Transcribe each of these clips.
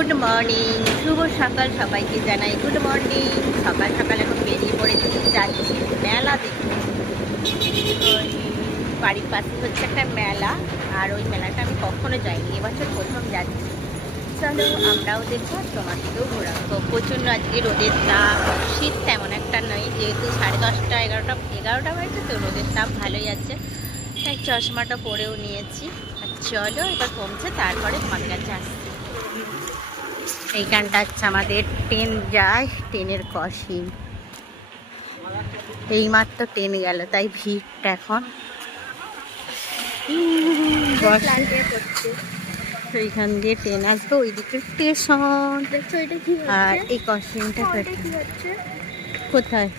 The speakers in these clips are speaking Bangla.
গুড মর্নিং, শুভ সকাল সবাইকে জানাই গুড মর্নিং। সকাল সকাল এখন বেরিয়ে পড়েছি, যাচ্ছি মেলা দেখতে। ওই বাড়ির পাশে হচ্ছে একটা মেলা, আর ওই মেলাটা আমি কখনো যাইনি, এবছর প্রথম যাচ্ছি। চলো আমরাও দেখবো, তোমাদেরকেও ঘোরাবো। প্রচণ্ড আজকে রোদের তাপ, শীত তেমন একটা নয়, যেহেতু 10:30 11টা বাজছে, তো রোদের তাপ ভালোই আছে, তাই চশমাটা পরেও নিয়েছি। আর চলো এবার কমছে, তারপরে তোমাদের কাছে আসছি। এইখানটা হচ্ছে আমাদের ট্রেন যায়, ট্রেনের ক্রসিং। এইমাত্র ট্রেন গেল, তাই ভিড়টা এখন। এইখান দিয়ে ট্রেন আসবে, ওই দিকে স্টেশন। আর এই ক্রসিংটা কোথায়?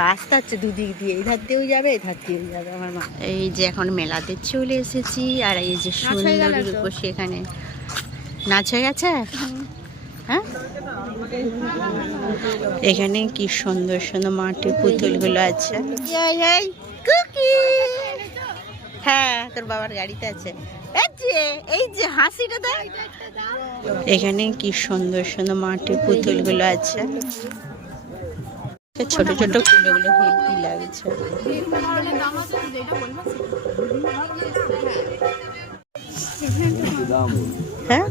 রাস্তা হচ্ছে দুদিক দিয়ে, এধার দিয়েও যাবে এধার দিয়েও যাবে। আমার মা এই যে এখন মেলাতে চলে এসেছি, আর এই যে সুন্দরী রূপসী এখানে নাচ হয়ে গেছে। হ্যাঁ, এখানে কি সুন্দর সুন্দর মাটির পুতুলগুলো আছে। হ্যাঁ, তোর বাবার গাড়িতে আছে। এই যে হাসিটা দেখ, এখানে কি সুন্দর সুন্দর মাটির পুতুলগুলো আছে। ছোট ছোট ফুলগুলো হেভি লাগছে। হ্যাঁ,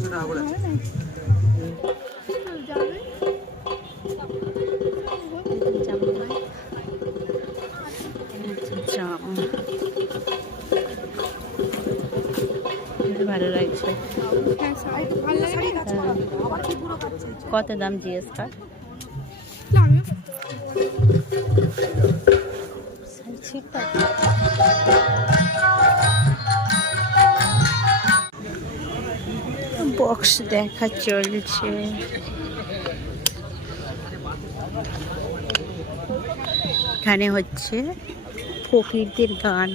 ভালো লাগছে। কত দাম জিজ্ঞেস কর। বক্স দেখা চলছে। এখানে হচ্ছে ফকিরদের গান।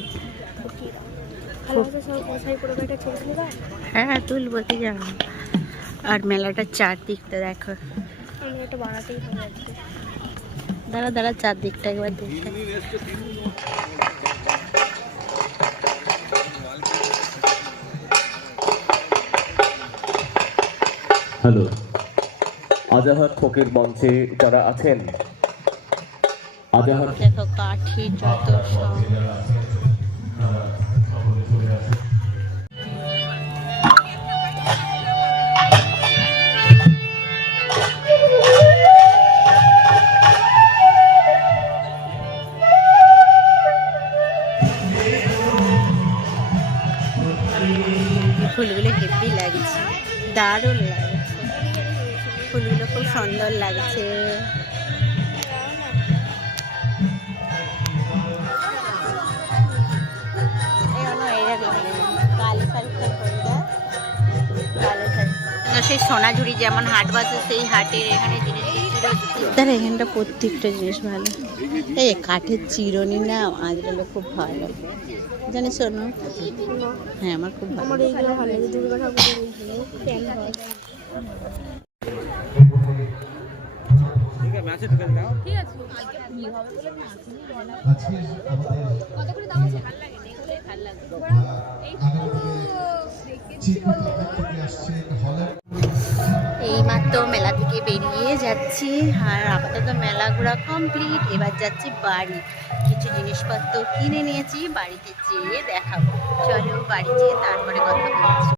হ্যাঁ, তুলবো তো যাবো। আর মেলাটার চারদিকটা দেখো। দাঁড়া দাঁড়া, চারদিকটা একবার দেখতে। হ্যালো, আজাহার ফকির মঞ্চে যারা আছেন, আজাহার দেখো কাঠি যত সব। ফুলগুলো হেভি লাগছে, দারুণ লাগছে। ফুলগুলো খুব সুন্দর লাগছে। সেই সোনাঝুরি যেমন হাট বসে, সেই হাটের এখানে জিনিস তারা এখানটা প্রত্যেকটা জিনিস ভালো। এই কাঠের চিরুনি না আজকাল খুব ভালো, জানিস শোনো? হ্যাঁ, আমার খুব ভালো। এইমাত্র মেলা থেকে বেরিয়ে যাচ্ছি, আর আপাতত মেলা ঘোরা কমপ্লিট। এবার যাচ্ছি বাড়ি, কিছু জিনিসপত্র কিনে নিয়েছি, বাড়িতে যেয়ে দেখাবো। চলো বাড়ি যেয়ে তারপরে কথা বলছি।